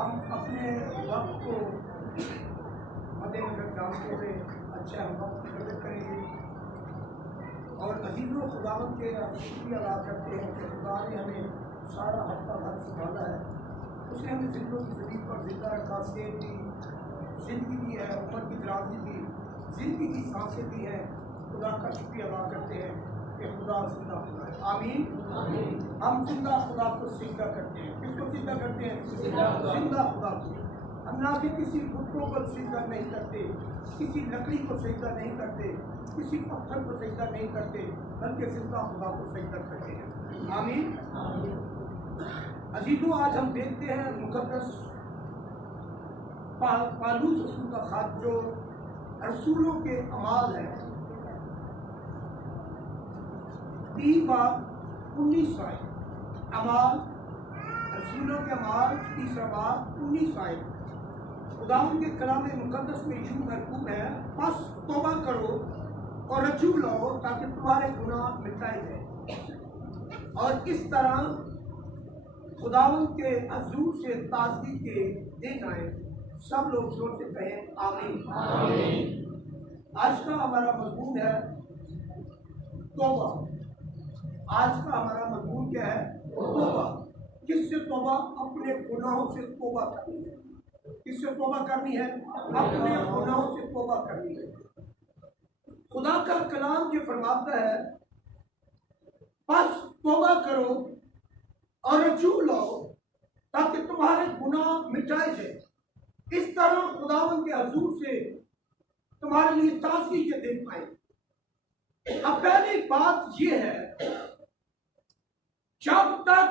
हम अपने वक्त को मद्देनजर जानते हुए अच्छा वक्त प्रकट करेंगे और अजीज़ों खुदावंद के शुक्रिया अदा करते हैं कि खुदा ने हमें सारा हफ्ता भर संभाला है। उसने हमें जिंदों की ज़मीन पर जिंदा रखा, सेहत दी, जिंदगी दी है, उम्र की दराजी दी, जिंदगी की सांसें दी हैं। खुदा का शुक्रिया अदा करते हैं कि खुदा जिंदा खुदा है। आमीन। हम जिंदा खुदा को सिजदा करते हैं। किसको सिजदा करते हैं? जिंदा खुदा को। हम ना कि किसी बुतों पर सिजदा नहीं करते, किसी लकड़ी को सिजदा नहीं करते, किसी पत्थर को सिजदा नहीं करते, बल्कि जिंदा खुदा को सिजदा करते हैं। आमीन। अजीजों, आज हम देखते हैं मुकद्दस पालूस रसूल का खत जो रसूलों के अमाल है, 3 बाब 19 आयत। अमाल, रसूलों के अमाल 3 बाब 19 आयत। खुदावंद के कलाम मुकद्दस में यूं मरकूब है, बस तौबा करो और रजू लाओ ताकि तुम्हारे गुनाह मिटाए जाए और इस तरह खुदावंद के हजूर से ताजगी के दिन आए। सब लोग जोर से कहें आमीन। आज का हमारा मजमून है तौबा। आज का हमारा मजमून क्या है? तौबा। किससे तौबा? अपने गुनाहों से तौबा करनी है। किससे तौबा करनी है? अपने गुनाहों से तौबा करनी है। खुदा का कलाम ये फरमाता है, बस तौबा करो और रजू लाओ ताकि तुम्हारे गुनाह मिटाए जाए। इस तरह खुदावंद के हजूर से तुम्हारे लिए ताजगी के दिन आए। अब पहली बात यह है, जब तक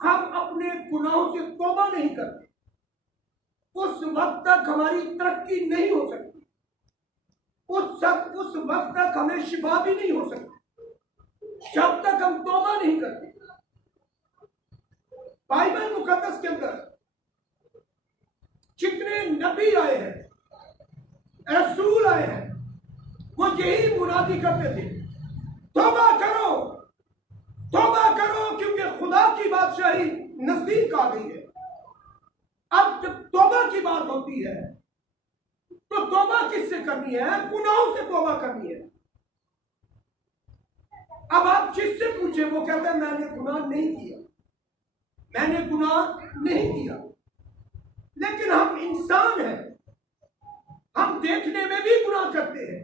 हम अपने गुनाहों से तौबा नहीं करते उस वक्त तक हमारी तरक्की नहीं हो सकती। उस वक्त तक हमें शिफा भी नहीं हो सकती जब तक हम तौबा नहीं करते। बाइबल मुकद्दस के अंदर जितने नबी आए हैं, रसूल आए हैं, वो यही मुनादी करते थे, तौबा करो, तौबा करो, क्योंकि खुदा की बादशाही नजदीक आ गई है। अब जब तौबा की बात होती है तो तौबा किससे करनी है? गुनाहों से तौबा करनी है। अब आप जिससे पूछे वो कहता है मैंने गुनाह नहीं किया, मैंने गुनाह नहीं किया। लेकिन हम इंसान हैं, हम देखने में भी गुनाह करते हैं,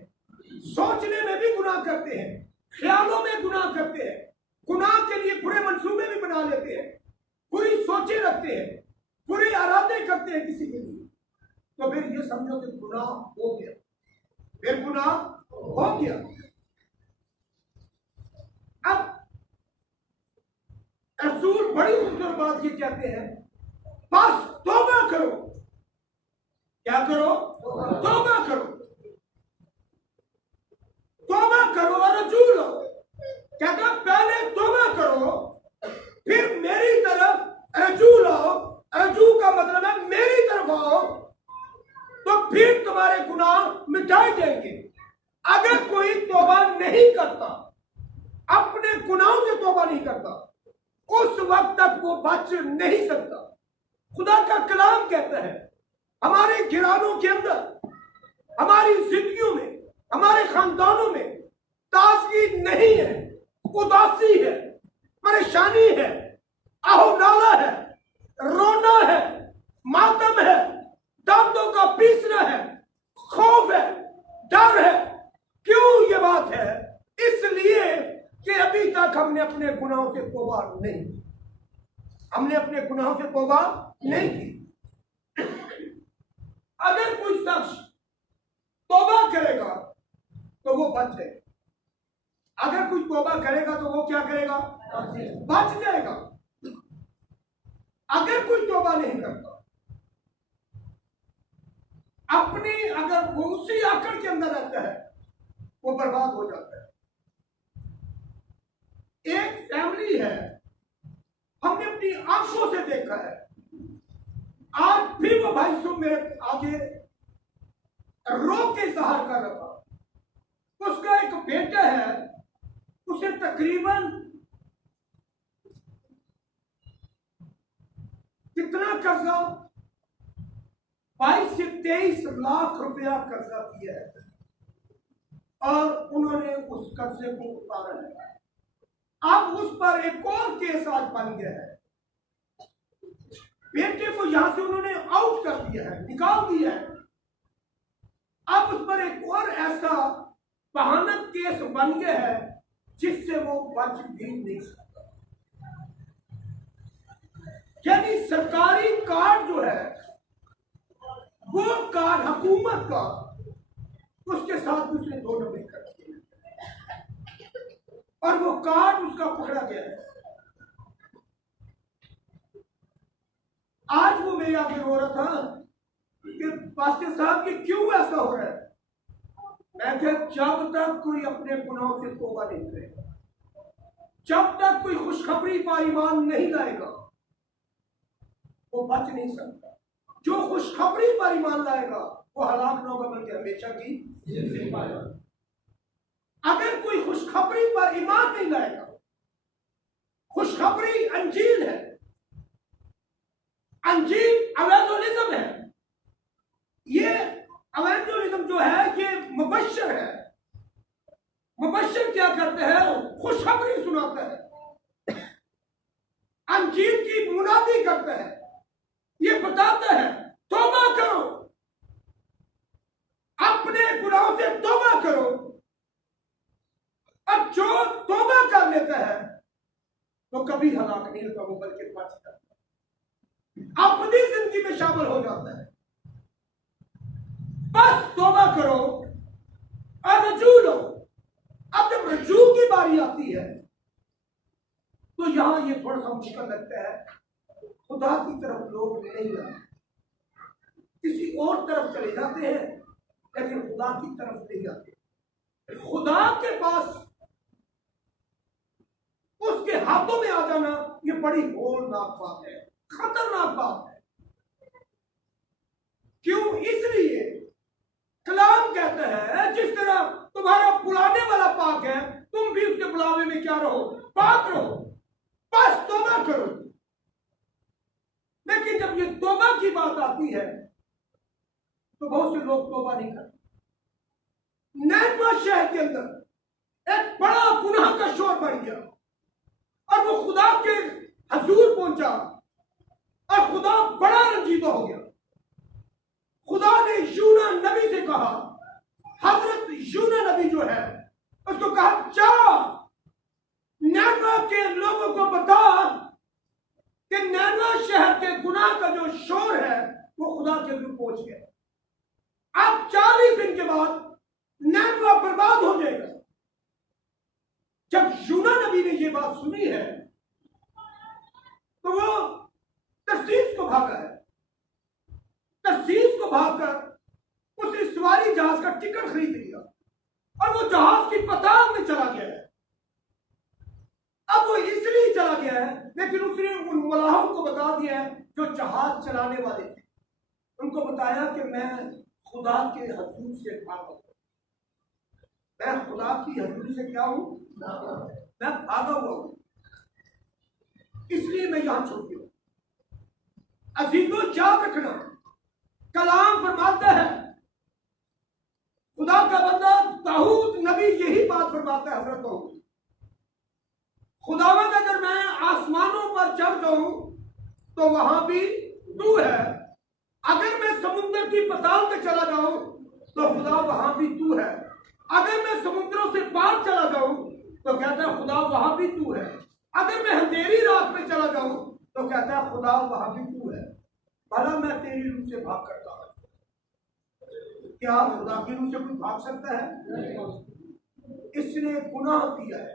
सोचने में भी गुनाह करते हैं, ख्यालों में गुनाह करते हैं, गुनाह के लिए बुरे मंसूबे भी बना लेते हैं, बुरी सोचें रखते हैं, बुरे इरादे करते हैं किसी के लिए। तो फिर ये समझो कि गुनाह हो गया, फिर गुनाह हो गया। अब रसूल बड़ी खूबसूरत बात ये कहते हैं, बस तौबा करो। क्या करो? तौबा करो, तौबा करो और रजू लो। कहता पहले तौबा करो, फिर मेरी तरफ रजू लाओ। रजू का मतलब है मेरी तरफ आओ, तो फिर तुम्हारे गुनाह मिटाए जाएंगे। अगर कोई तौबा नहीं करता, अपने गुनाहों से तौबा नहीं करता, उस वक्त तक वो बच नहीं सकता। खुदा का कलाम कहता है, हमारे घरानों के अंदर, हमारी जिंदगियों में, हमारे खानदानों में ताजगी नहीं है, उदासी है, परेशानी है, आहोनाला है, रोना है, मातम है, दांतों का पीसना है, खौफ है, डर है। क्यों ये बात है? इसलिए कि अभी तक हमने अपने गुनाहों से तौबा नहीं की। हमने अपने गुनाहों से तौबा नहीं की। अगर कोई शख्स तौबा करेगा तो वो बच जाएगा। अगर कोई तौबा करेगा तो वो क्या करेगा? बच जाएगा। अगर कोई तौबा नहीं करता, अपनी अगर वो उसी आकड़ के अंदर रहता है, वो बर्बाद हो जाता है। एक फैमिली है, हमने अपनी आंखों से देखा है, आज भी वो भाई सो मेरे आगे रो के इजहार कर रहा था। उसका एक बेटा है, उसे तकरीबन कितना कर्जा 22 से 23 लाख रुपया कर्जा किया है और उन्होंने उस कर्जे को उतारा है। अब उस पर एक और केस आज बन गया है। बेटे को यहां से उन्होंने आउट कर दिया है, निकाल दिया है। अब उस पर एक और ऐसा भयानक केस बन गया है जिससे वो बच भी नहीं सकता। यानी सरकारी कार्ड जो है वो कार्ड हुकूमत का, उसके साथ उसने 2 नंबर कर दिए और वो कार्ड उसका पकड़ा गया है। आज वो मेरे आगे रो रहा था कि पास्टर साहब कि क्यों ऐसा हो रहा है। मैं कहा जब तक कोई अपने गुनाहों से तौबा नहीं करेगा, जब तक कोई खुशखबरी पर ईमान नहीं लाएगा, वो बच नहीं सकता। जो खुशखबरी पर ईमान लाएगा वो हलाक न होगा बल्कि हमेशा की जिंदगी पाएगा। अगर कोई खुशखबरी पर ईमान नहीं लाएगा, खुशखबरी अंजील है, अंजील एवेंजलिज्म है। ये एवेंजलिज्म जो है ये मुबश्शिर है। मुबश्शिर क्या करते हैं? खुशखबरी सुनाता है, अंजील की मुनादी करता है, ये बताता है तौबा करो, अपने गुनाहों से तौबा करो। अब जो तौबा कर लेता है तो कभी हलाक नहीं होता, वो बल्कि बच जाता है, अपनी जिंदगी में शामिल हो जाता है। बस तौबा करो और रजू लो। अब जब रजू की बारी आती है तो यहां ये थोड़ा सा मुश्किल लगता है। खुदा की तरफ लोग नहीं जाते, किसी और तरफ चले जाते हैं, लेकिन खुदा की तरफ नहीं आते। खुदा के पास उसके हाथों में आ जाना ये बड़ी होलनाक बात है, खतरनाक बात है। क्यों? इसलिए कलाम कहता है जिस तरह तुम्हारा बुलाने वाला पाक है, तुम भी उसके बुलावे में क्या रहो? पाक रहो। बस तौबा करो। लेकिन जब ये तौबा की बात आती है तो बहुत से लोग तौबा नहीं करते। नैनवा शहर के अंदर एक बड़ा गुनाह का शोर बढ़ गया और वो खुदा के हजूर पहुंचा और खुदा बड़ा रंजीदा हो गया। खुदा ने यूना नबी से कहा, हजरत यूना नबी जो है उसको कहा जा नैनवा के लोगों को बता कि नैनवा शहर के गुनाह का जो शोर है वो खुदा के रूप पहुंच गया। अब 40 दिन के बाद नैनवा बर्बाद हो जाएगा। जब यूना नबी ने ये बात सुनी है तो वो तरसीस को भागा है। तरसीस को भागकर उसने सवारी जहाज का टिकट खरीद लिया और वो जहाज की पताल में चला गया है। अब वो इसलिए चला गया है, लेकिन उसने उन मलाहों को बता दिया है जो जहाज चलाने वाले थे। उनको बताया कि मैं खुदा के हजूर से भागा हूं, मैं खुदा की हजूर से क्या हूं? मैं भागा हुआ हूं, इसलिए मैं यहां छूट गया। अजीजों याद रखना, कलाम फरमाता है, खुदा का बंदा दाऊद नबी यही बात फरमाता है। हजरत दाऊद, खुदावंद अगर मैं आसमानों पर चढ़ जाऊं तो वहां भी तू है, अगर मैं समुद्र की पताल में चला जाऊं तो खुदा वहां भी तू है, अगर मैं समुद्रों से पार चला जाऊं तो कहता है खुदा वहां भी तू है, अगर मैं अंधेरी रात में चला जाऊं तो कहता है खुदा वहां भी तू है। भला मैं तेरी रूह से भाग करता हूं, क्या खुदा की रूह से कोई भाग सकता है? इसने गुनाह किया है।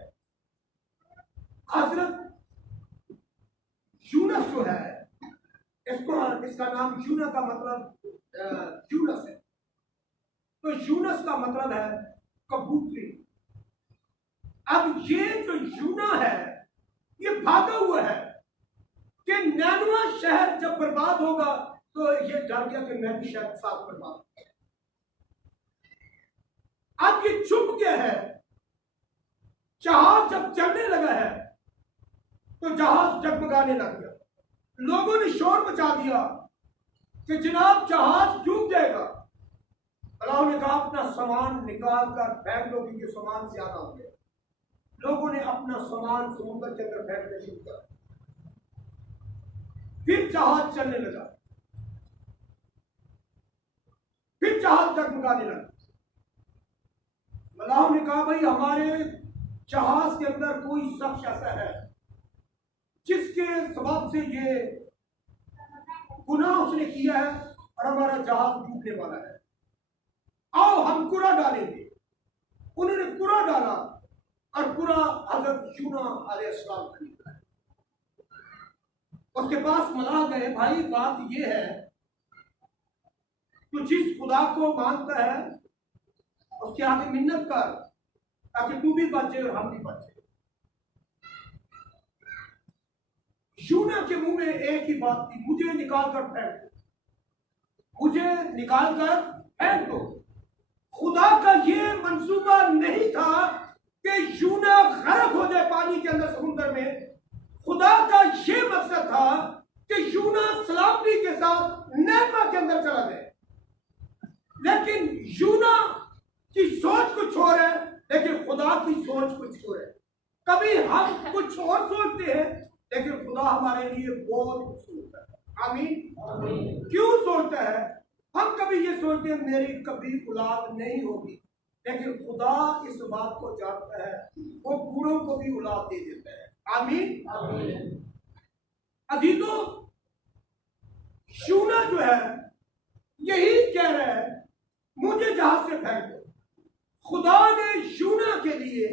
हजरत यूनस जो है, इसका नाम यूना का मतलब यूनस है, तो यूनस का मतलब है कबूतरी। अब ये जो यूना है ये भागा हुआ है कि नैनवा शहर जब बर्बाद होगा तो ये डर गया कि मैं भी शायद साथ बर्बाद हो। अब ये छुप गया है। जहाज जब चलने लगा है तो जहाज जगमगाने लग गया। लोगों ने शोर मचा दिया कि जनाब जहाज डूब जाएगा। अल्लाह ने कहा अपना सामान निकाल कर फेंक दो क्योंकि सामान ज्यादा हो गया। लोगों ने अपना सामान समुद्र के अंदर फेंकने शुरू किया। फिर जहाज चलने लगा, फिर जहाज डगमगाने लगा। अल्लाह ने कहा भाई हमारे जहाज के अंदर कोई शख्स ऐसा है जिसके सबब से ये गुनाह उसने किया है और हमारा जहाज डूबने वाला है, आओ हम कूड़ा डालेंगे। उन्होंने कूड़ा डाला और कूड़ा हजरत यूना अलैहिस्सलाम का निकला। उसके पास मलाह गए, भाई बात ये है तो जिस खुदा को मानता है उसके आगे मिन्नत कर ताकि तू भी बचे और हम भी बचे। यूना के मुंह में एक ही बात थी, मुझे निकाल कर फेंक दो, मुझे निकाल कर फेंक दो। खुदा का ये मंसूबा नहीं था कि यूना गर्क हो जाए पानी के अंदर समुद्र में। खुदा का ये मकसद था कि यूना सलामती के साथ नैमा के अंदर चला जाए। लेकिन यूना की सोच कुछ और है, लेकिन खुदा की सोच कुछ और है। कभी हम कुछ और सोचते हैं लेकिन खुदा हमारे लिए बहुत कुछ सोचता है। आमीन। क्यों सोचता है? हम कभी ये सोचते हैं मेरी कभी औलाद नहीं होगी, लेकिन खुदा इस बात को जानता है, वो बूढ़ों को भी औलाद दे देता है। आमीन। अजीजों, यूना जो है यही कह रहा है मुझे जहाज से फेंक दो। खुदा ने यूना के लिए,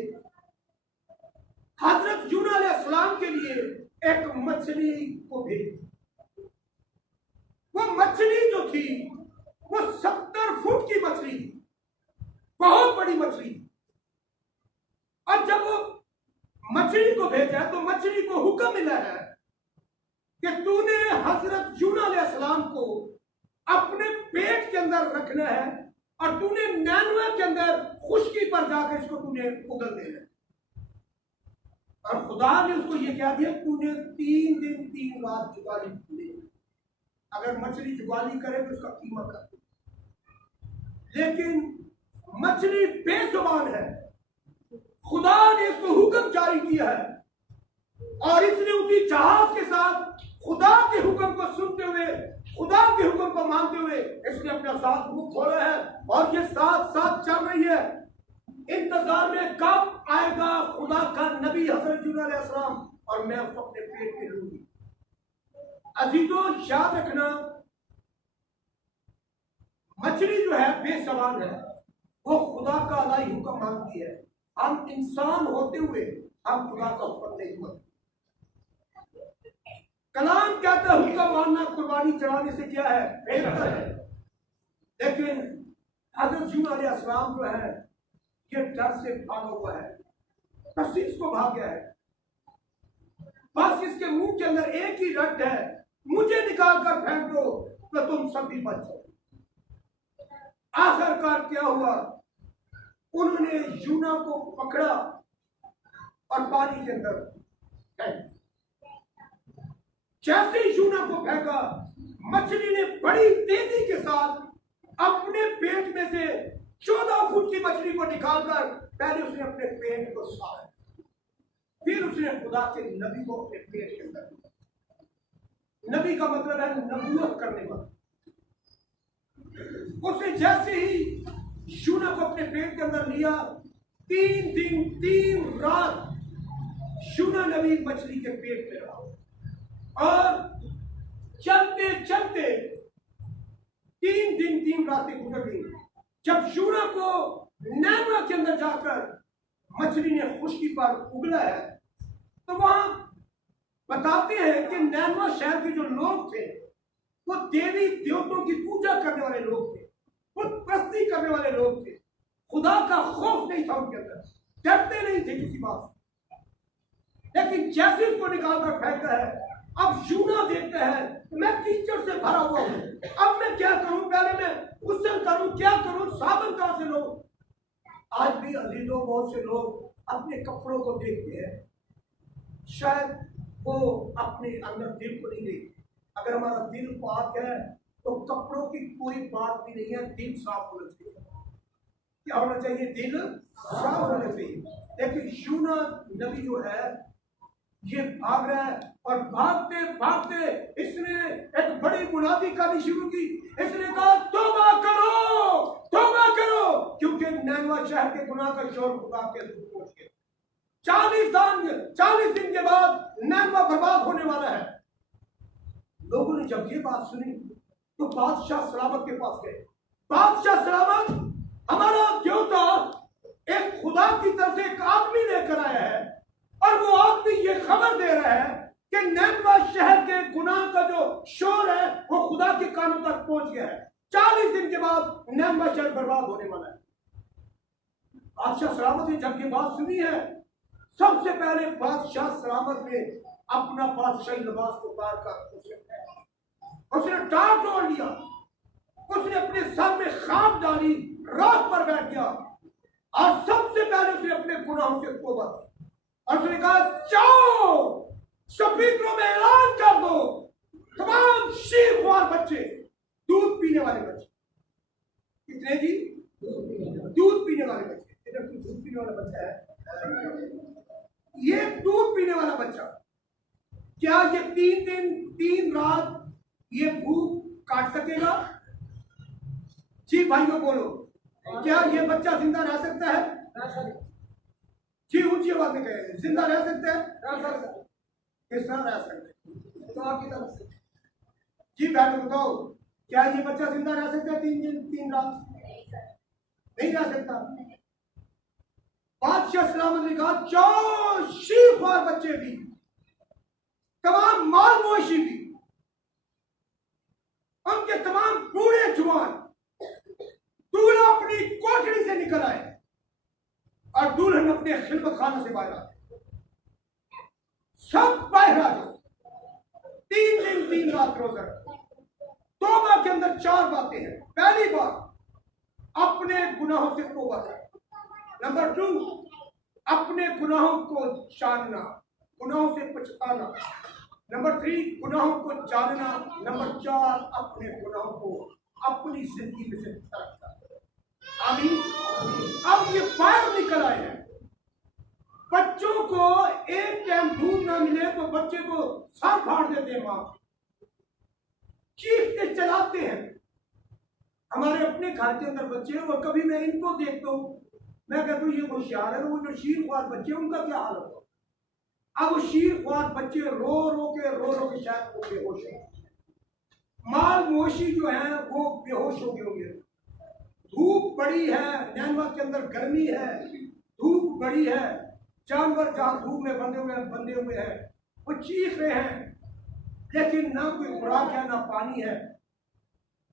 हजरत यूना अलैहिस्सलाम के लिए एक मछली को भेजा। वो मछली जो थी वो 70 फुट की मछली थी, बहुत बड़ी मछली। और जब वो मछली को भेजा तो मछली को हुक्म मिला है कि तूने हजरत यूना अलैहिस्सलाम को अपने पेट के अंदर रखना है और तूने नैनवे के अंदर खुशकी पर जाकर इसको तूने उगल देना है। और खुदा ने उसको ये कह दिया तूने 3 दिन 3 रात जुगाली की। अगर मछली जुगाली करे तो उसका कीमत कर दे, लेकिन मछली बेजुबान है। खुदा ने इसको हुक्म जारी किया है और इसने उसी जहाज के साथ खुदा के हुक्म को सुनते हुए, खुदा के हुक्म को मानते हुए इसने अपना साथ मुंह खोला है और ये साथ साथ चल रही है। इंतजार में कब आएगा खुदा का नबी हजरत यूना अलैहिस्सलाम और मैं उसको अपने पेट में लूंगी। अजीजों, याद रखना मछली जो है बेसवान है, वो खुदा का अलाही हुक्म मानती है। हम इंसान होते हुए हम खुदा का हुक्म नहीं मानते। कलाम कहता है हुक्म मानना कुर्बानी चढ़ाने से क्या है, बेहतर है। लेकिन हजरत यूना अलैहिस्सलाम जो है ये डर से भागा हुआ है, तशीश को भाग गया है। बस इसके मुंह के अंदर एक ही रट है, मुझे निकाल कर फेंक दो तो तुम सब भी बच जाओ। आखिरकार क्या हुआ, उन्होंने यूना को पकड़ा और पानी के अंदर फेंक। जैसे यूना को फेंका, मछली ने बड़ी तेजी के साथ अपने पेट में से 14 फुट की मछली को निकालकर पहले उसने अपने पेट को साफ, फिर उसने खुदा के नबी को अपने पेट के अंदर। नबी का मतलब है नबूवत करने वाला। उसने जैसे ही यूना को अपने पेट के अंदर लिया, 3 दिन 3 रात यूना नबी मछली के पेट में रहा और चलते चलते 3 दिन 3 रातें गुजर गई। जब यूना को नैनवा के अंदर जाकर मछली ने खुशकी पर उगला है तो वहां बताते हैं कि नैनवा शहर के जो लोग थे वो देवी देवताओं की पूजा करने वाले लोग थे, खुद परस्ती करने वाले लोग थे। खुदा का खौफ नहीं था उनके अंदर, डरते नहीं थे किसी बात से। लेकिन जैसे उसको निकाल कर फेंका है, अब यूना देखता है मैं कीचड़ से भरा हुआ हूं, अब मैं क्या करूं, पहले मैं गुस्सा करूं, क्या करूं, साबुन कहां से लो। आज भी अजीजों बहुत से लोग अपने कपड़ों को देखते हैं, शायद वो अपने अंदर दिल को नहीं देखते। अगर हमारा दिल पाक है तो कपड़ों की कोई बात भी नहीं है, दिल साफ होना चाहिए। क्या होना चाहिए? दिल साफ होना चाहिए। लेकिन यूना नबी जो है ये भाग रहा है, और भागते भागते इसने एक बड़ी मुनादी करनी शुरू की। इसने कहा तौबा करो, तौबा करो, क्योंकि नैनवा शहर के गुनाह का शोर खुदा के पहुंच गया। 40 दिन के बाद नैनवा बर्बाद होने वाला है। लोगों ने जब ये बात सुनी तो बादशाह सलामत के पास गए। बादशाह सलामत, हमारा देवता एक खुदा की तरफ से एक आदमी लेकर आया है, और वो आदमी ये खबर दे रहा है कि नैनवा शहर के गुनाह का जो शोर है वो खुदा के कानों तक पहुंच गया है। 40 दिन के बाद नैनवा शहर बर्बाद होने वाला है। बादशाह सलामत ने जब ये बात सुनी है, सबसे पहले बादशाह सलामत ने अपना बादशाही लिबास को उतार कर उसने टाट तोड़ लिया। उसने अपने सर में खाम डाली, रात पर बैठ गया, और सबसे पहले उसने अपने गुनाहों से तौबा की। और उसने कहा जाओ स्पीकरों में ऐलान कर दो, तमाम शीरख्वार बच्चे, दूध पीने वाले बच्चे, कितने जी? दूध पीने वाले बच्चे। इधर कोई दूध पीने वाला बच्चा है? ये दूध पीने वाला बच्चा, क्या ये 3 दिन 3 रात ये भूख काट सकेगा? जी भाइयों बोलो, क्या ये बच्चा जिंदा रह सकता है? जी ऊंची आवाज में कहें, जिंदा रह सकता है? किस तरह रह सकता है? तो आपकी तरफ से जी बहनों बताओ, क्या ये बच्चा जिंदा रह सकता है 3 दिन 3 रात? नहीं रह सकता। बादशाह सलामत ने कहा जाओ शीरख्वार बच्चे भी, तमाम माल मोशी भी, उनके तमाम बूढ़े जवान, दूल्हा अपनी कोठरी से निकल आए और दुल्हन अपने खिदमत खाना से बाहर आए। सब बाहर आ जाओ, 3 दिन 3 रात रोजा। तौबा के अंदर 4 बातें हैं। पहली बात, अपने गुनाहों से तौबा करना। नंबर 2, अपने गुनाहों को जानना, गुनाहों से पछताना। नंबर 3, गुनाहों को जानना। नंबर 4, अपने गुनाहों को अपनी जिंदगी में से तरक करना। आमीन। अब ये बाहर निकल आए हैं। बच्चों को एक टाइम दूध ना मिले तो बच्चे को सर फाड़ देते हैं, मां चीखते चलाते हैं। हमारे अपने घर के अंदर बच्चे हैं, और कभी मैं इनको देखता हूं, मैं कहता हूं ये होशियार है, वो जो शीरख्वार बच्चे उनका क्या हाल होगा? अब शीरख्वार बच्चे रो रो के शायद वो बेहोश हो, माल मोशी जो है वो बेहोश हो गए होंगे। धूप बड़ी है, नैनवा के अंदर गर्मी है, धूप बड़ी है, जानवर जहां धूप में बंधे हुए हैं वो चीख रहे हैं, लेकिन ना कोई खुराक है ना पानी है।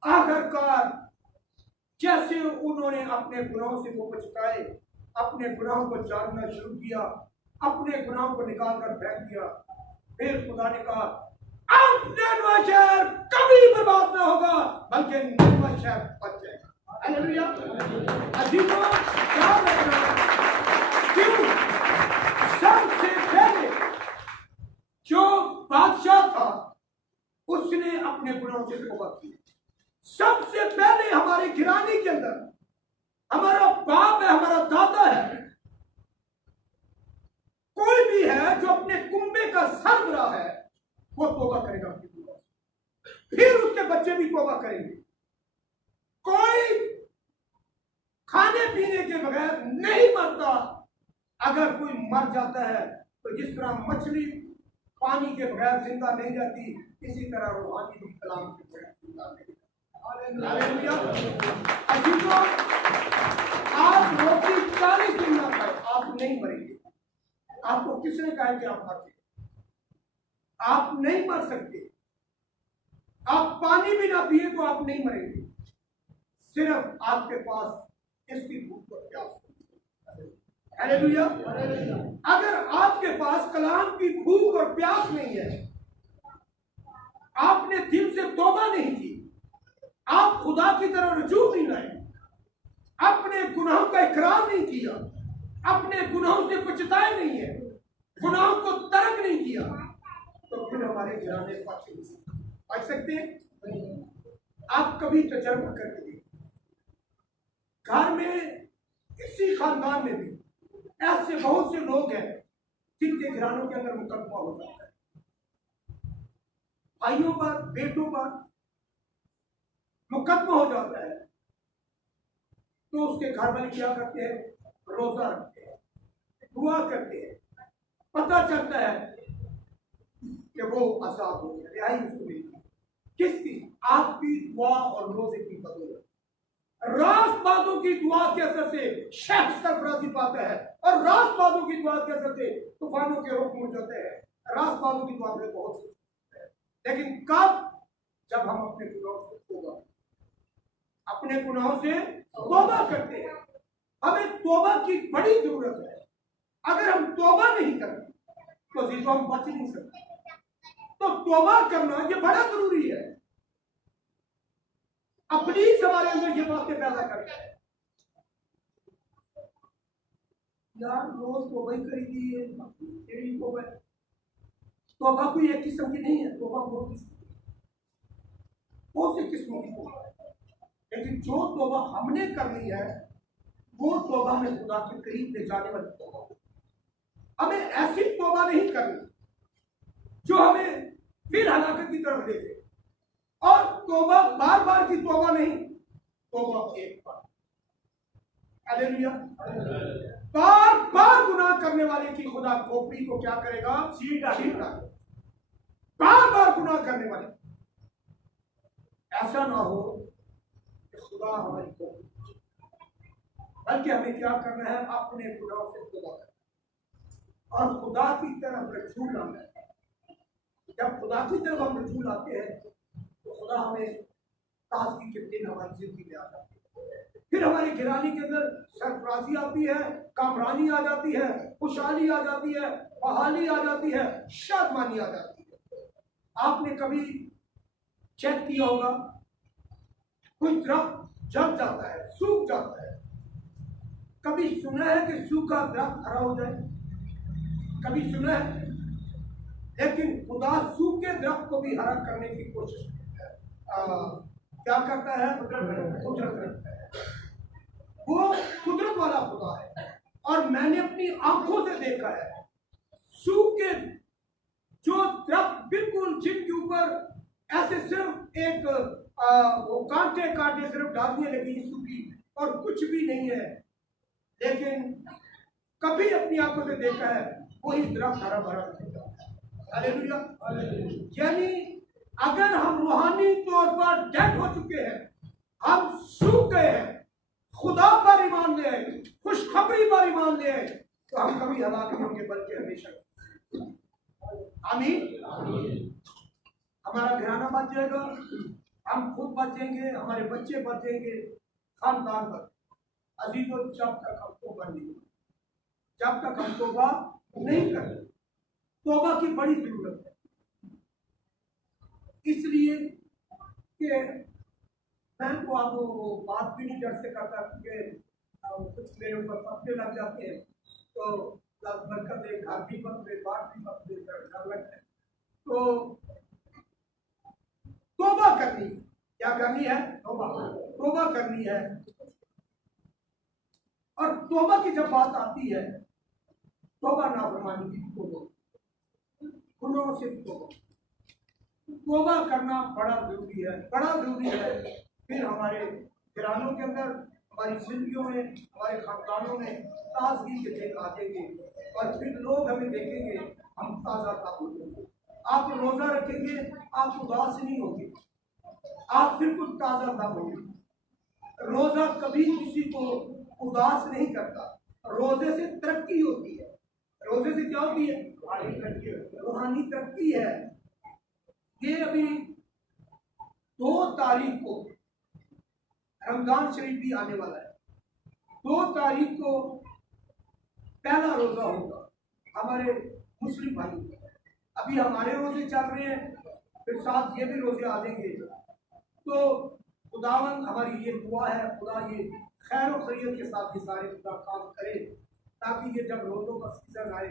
आखिरकार जैसे उन्होंने अपने गुनाहों से वो पछताए, अपने गुनाहों को जानना शुरू किया, अपने गुनाहों को निकाल कर फेंक दिया, फिर खुदा ने कहा अब नैनवा शहर कभी बर्बाद ना होगा, बल्कि नैनवा शहर बच जाएगा। हालेलुया। अजीबो क्या रखना, क्यों? सबसे पहले जो बादशाह था उसने अपने गुनाहों से तौबा की। सबसे पहले हमारे घराने के अंदर हमारा बाप है, हमारा दादा है, कोई भी है जो अपने कुंबे का सरबराह है, वो तौबा करेगा, फिर उसके बच्चे भी तौबा करेंगे। कोई खाने पीने के बगैर नहीं मरता। अगर कोई मर जाता है तो जिस तरह मछली पानी के बगैर जिंदा नहीं जाती, इसी तरह रूहानी भी कलाम के बगैर जिंदा नहीं। हालेलुया। आप रोटी 40 दिन ना खाए, आप नहीं मरेंगे। आपको किसने कहा कि आप मर सकते? आप नहीं मर सकते। आप पानी भी ना पिए तो आप नहीं मरेंगे। सिर्फ आपके पास इसकी भूख और प्यास। हालेलुया। अगर आपके पास कलाम की भूख और प्यास नहीं है, आपने दिल से तौबा नहीं की, आप खुदा की तरफ रुजू नहीं लाए, अपने गुनाहों का इकरार नहीं किया, अपने गुनाहों से पछताए नहीं है, गुनाहों को तर्क नहीं किया, तो फिर हमारे घराने पच सकते हैं। आप कभी तजर्बा करके देखिए, घर में, इसी खानदान में भी ऐसे बहुत से लोग हैं जिनके घरानों के अंदर मुकदमा हो जाता है, भाइयों पर, बेटों पर मुकदमा हो जाता है, तो उसके घर वाले क्या करते हैं? रोजा रखते हैं, दुआ करते हैं, पता चलता है कि वो आजाद हो गया, रिहाई उसको मिली। किसकी? आपकी दुआ और रोजे की बदौलत। रास्तबाजों की दुआ के असर से शख्स सरफराजी पाता है, और रास्तबाजों की दुआ के असर से तूफानों के रुख मुड़ जाते हैं। रास्तबाजों की दुआ में बहुत है, लेकिन कब? जब हम अपने गुनाहों से तौबा करते हैं। हमें तौबा की बड़ी जरूरत है। अगर हम तौबा नहीं करते तो जीतो हम बच नहीं सकते। तो तौबा करना ये बड़ा जरूरी है। अपनी हमारे अंदर ये बातें पैदा करता है, यार रोज तो वही करेगी है, तौबा कोई एक किस्म की नहीं है, तौबा बहुत सी किस्मों की तौबा है। लेकिन जो तौबा हमने करनी है वो तौबा में खुदा के करीब ले जाने वाली तौबा। हमें ऐसी तौबा नहीं करनी जो हमें फिर हलाकत की तरफ ले जाए, और तौबा बार बार की तौबा नहीं, तौबा एक बार। हालेलुया। बार बार गुनाह करने वाले की खुदा खोपड़ी को क्या करेगा? छीटा। बार बार गुनाह करने वाले, ऐसा ना हो कि खुदा हमारी खोपड़ी, बल्कि हमें क्या करना है? अपने गुनाहों से तौबा करना और खुदा की तरफ रजू लाना है। जब खुदा की तरफ हम रजू लाते हैं तो खुदा हमें ताजगी के दिन हमारी जिंदगी में आ जाती है। फिर हमारी गिरानी के अंदर सरफराजी आती है, कामरानी आ जाती है, खुशहाली आ जाती है, बहाली आ जाती है, शादमानी आ जाती है। आपने कभी चेक किया होगा, कोई दरख्त जल जाता है, सूख जाता है। कभी सुना है कि सूखा दरख्त हरा हो जाए? कभी सुना है? लेकिन खुदा सूखे दरख्त को भी हरा करने की कोशिश करता है। क्या करता है? कुदरत रखता है। वो कुदरत वाला खुदा है। और मैंने अपनी आंखों से देखा है, सूखे जो दरख्त बिल्कुल जिनके ऊपर ऐसे सिर्फ एक वो कांटे कांटे सिर्फ डालियां लगी सूखी और कुछ भी नहीं है, लेकिन कभी अपनी आंखों से देखा है वही दरख्त हरा भरा दिखता है। हालेलुया। यानी अगर हम रूहानी तौर पर डेड हो चुके हैं, हम सूख गए हैं, खुदा पर ईमान ले आए, खुशखबरी पर ईमान ले आए, तो हम कभी हलाक नहीं होंगे, बल्कि हमेशा। आमीन। हमारा घराना बच जाएगा, हम खुद बचेंगे, हमारे बच्चे बचेंगे, खानदान बच। अजीजों, जब तक हम तौबा नहीं, जब तक हम तौबा नहीं करें, तौबा की बड़ी जरूरत है। इसलिए कि मैं तो आप बात भी नहीं डर से करता, क्योंकि कुछ मेरे ऊपर पत्ते लग जाते हैं, तो बरकत है, घर भी पत्ते, बात भी पत्ते, डर लगता है। तो तौबा करनी, क्या करनी है? तौबा करनी है। और तौबा की जब बात आती है, तौबा नाफरमानी की तौबा, गुनाहों से तौबा करना बड़ा जरूरी है, बड़ा जरूरी है। फिर हमारे घरानों के अंदर, हमारी जिंदगियों में, हमारे खानदानों में ताजगी के दिन आ जाएंगे, और फिर लोग हमें देखेंगे, हम ताज़ा हो जाएंगे। आप रोजा रखेंगे, आप उदास नहीं होंगे, आप बिल्कुल ताज़ा होंगे। रोजा कभी किसी को उदास नहीं करता, रोजे से तरक्की होती है। रोजे से क्या होती है? रूहानी तरक्की है। ये अभी 2 तारीख को रमजान शरीफ भी आने वाला है। 2 तारीख को पहला रोजा होगा हमारे मुस्लिम भाइयों का। अभी हमारे रोजे चल रहे हैं, फिर साथ ये भी रोजे आ जाएंगे। तो खुदावंद हमारी ये दुआ है, खुदा ये खैर और खैरियत के साथ ये सारे खुदा काम करे, ताकि ये जब रोजों का सीजन आए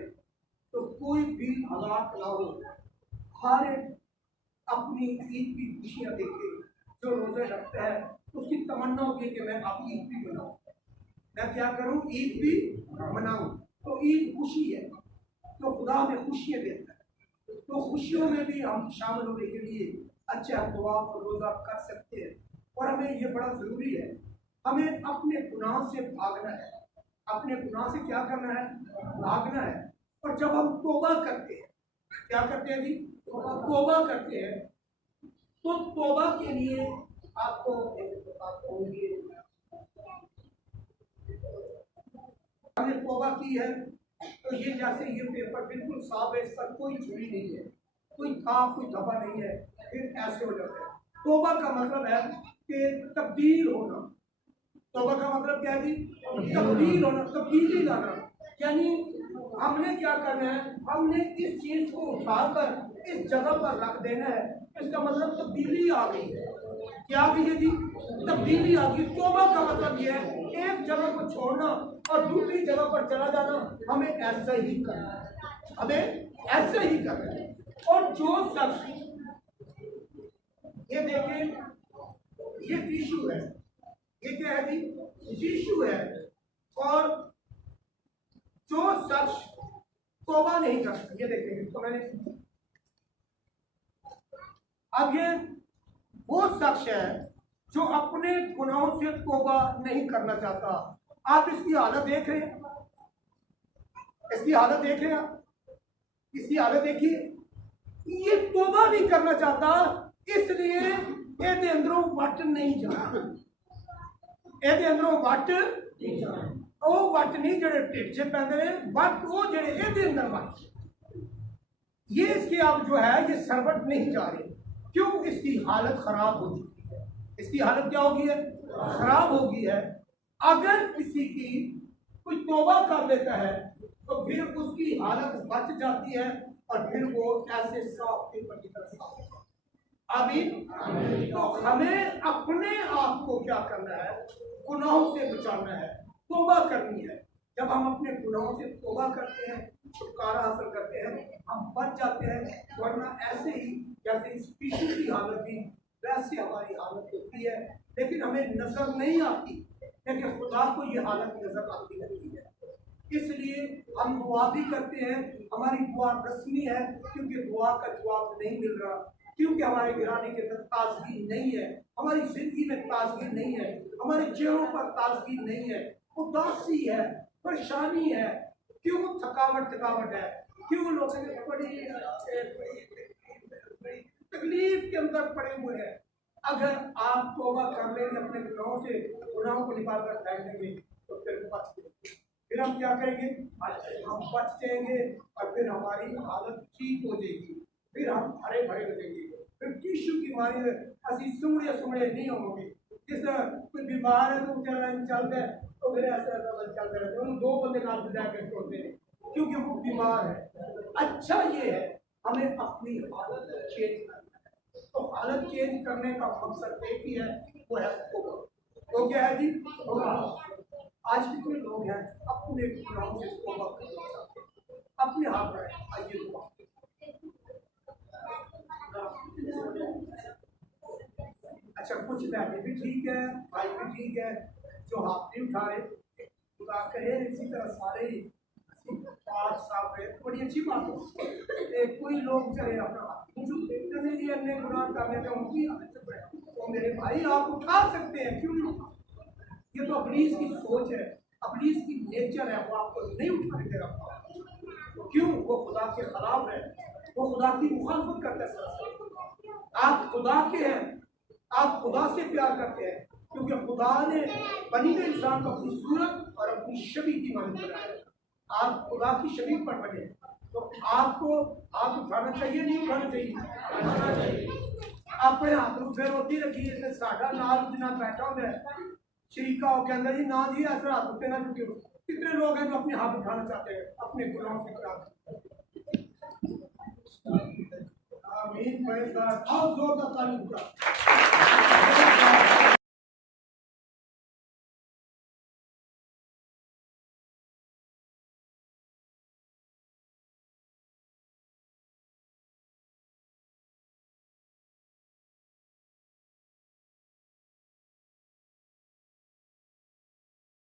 तो कोई भी हलाक ना हो, हर एक अपनी ईद की खुशियां देखे, जो रोजे रखता है उसकी तमन्ना होती है कि मैं अब ईद भी मनाऊं, मैं क्या करूं, ईद भी मनाऊं। तो ईद खुशी है, तो खुदा हमें खुशियाँ देता है, तो खुशियों में भी हम शामिल होने के लिए अच्छा दुआ और रोज़ा कर सकते हैं। और हमें ये बड़ा ज़रूरी है, हमें अपने गुनाह से भागना है, अपने गुनाह से क्या करना है, भागना है। और जब हम तौबा करते हैं, क्या करते हैं जी, तौबा करते हैं, तो तौबा के लिए आपको हमने तौबा की है तो ये जैसे ये पेपर बिल्कुल साफ है, इस पर कोई झुरी नहीं है, कोई था कोई धब्बा नहीं है, फिर ऐसे हो जाता है। तौबा का मतलब है कि तब्दील होना। तौबा का मतलब क्या है जी, तब्दील होना, तब्दीली लाना। यानी हमने क्या करना है, हमने इस चीज को उठाकर इस जगह पर रख देना है। इसका मतलब तब्दीली आ गई है। क्या आ गई है जी, तब्दीली आ गई। तौबा का मतलब यह है एक जगह को छोड़ना और दूसरी जगह पर चला जाना। हमें ऐसा ही करना है, हमें ऐसा ही करना है। और जो शख्स, ये देखिए ये टिश्यू है, ये क्या है जी, टिश्यू है। और जो शख्स तौबा नहीं करता, ये देखिए इसको मैंने, अब ये वो शख्स है जो अपने गुनाहों से तौबा नहीं करना चाहता। आप इसकी हालत देख रहे हैं, इसकी हालत देख रहे हैं आप, इसकी हालत देखिए, ये तौबा नहीं करना चाहता, इसलिए ਇਹਦੇ ਅੰਦਰੋਂ ਵੱਟ नहीं जाता, ਇਹਦੇ ਅੰਦਰੋਂ ਵੱਟ नहीं जाता। ਉਹ ਵੱਟ नहीं ਜਿਹੜੇ ਢਿੱਡ 'ਚ ਪੈਂਦੇ ਨੇ, ਵੱਟ ਉਹ ਜਿਹੜੇ ਇਹਦੇ अंदर ਵੱਟ, ये इसके अब जो है ये सरवट नहीं जा रहे। क्यों, इसकी हालत खराब हो चुकी है। इसकी हालत क्या होगी है, खराब होगी है। अगर किसी की कोई तौबा कर लेता है तो फिर उसकी हालत बच जाती है और फिर वो ऐसे साफ पेपर की तरह साफ होगा। आमीन। तो हमें अपने आप को क्या करना है, गुनाहों से बचाना है, तौबा करनी है। जब हम अपने गुनाहों से तौबा करते हैं, छुटकारा हासिल करते हैं, हम बच जाते हैं। वरना ऐसे ही जैसे इस टिश्यू की हालत थी वैसे हमारी हालत होती है, लेकिन हमें नजर नहीं आती, लेकिन खुदा को ये हालत नजर आती रहती है। इसलिए हम दुआ भी करते हैं, हमारी दुआ रस्मी है, क्योंकि दुआ का जवाब नहीं मिल रहा, क्योंकि हमारे गिराने के अंदर ताजगी नहीं है, हमारी जिंदगी में ताजगी नहीं है, हमारे चेहरों पर ताजगी नहीं है, उदासी है, परेशानी है। क्यों, थकावट है। क्यों, लोग बड़ी तकलीफ के अंदर पड़े हुए हैं। अगर आप तौबा कर लेंगे, अपने गुनाहों से, गुनाहों को निकाल कर फेंक देंगे, तो फिर बच जाएंगे। फिर हम क्या करेंगे, हम बच जाएंगे और फिर हमारी हालत ठीक हो जाएगी, फिर हम हरे भरे बचेंगे। फिर टिश्यू की बीमारी असि सुमड़े नहीं होंगे। जिस तरह कोई बीमार है तो चलता है तो फिर ऐसा चलते रहते हैं, दो बंदे नाल बजा के छोड़ते हैं क्योंकि वो बीमार है। अच्छा ये है, हमें अपनी हालत चेंज करना है। तो हालत चेंज करने का मकसद एक ही है, वो है तौबा। तो क्या है जी, तौबा। आज कितने लोग हैं अपने गुनाहों से तौबा करना चाहते हैं, अपने हाथ में आइए दुआ। अच्छा, कुछ बहनें भी ठीक है, भाई भी ठीक है, जो हाथ नहीं उठा रहे, खुदा करे इसी तरह सारे ही पाक साफ रहे, बड़ी अच्छी बात हो। कोई लोग चले अपना हाथ चले जी, अन्य गुनाह कर लेते हैं, उनकी हालत से बड़े, तो मेरे भाई आप उठा सकते हैं, क्यों नहीं? ये तो अबलीस की सोच है, अबलीस की नेचर है, वो आपको नहीं उठाने दे रहा। क्यों, वो खुदा के खिलाफ है, वो खुदा की मुखालफत करता है। आप खुदा के हैं, आप खुदा से प्यार करते हैं, क्योंकि खुदा ने बनी हुए इंसान को अपनी सूरत और अपनी छवि की मानद बनाया। आप खुदा की छवि पर बने, तो आपको हाथ उठाना चाहिए, नहीं उठाना चाहिए? अपने हाथ में फिर होती रखिए, साडा नाल जिना बैठा होता है शरीका हो कहता जी ना जी ऐसा हाथ उठे ना चुके। कितने लोग हैं जो अपने हाथ उठाना चाहते हैं अपने गुनाहों से खराब। आमीन। जोरदार ताली।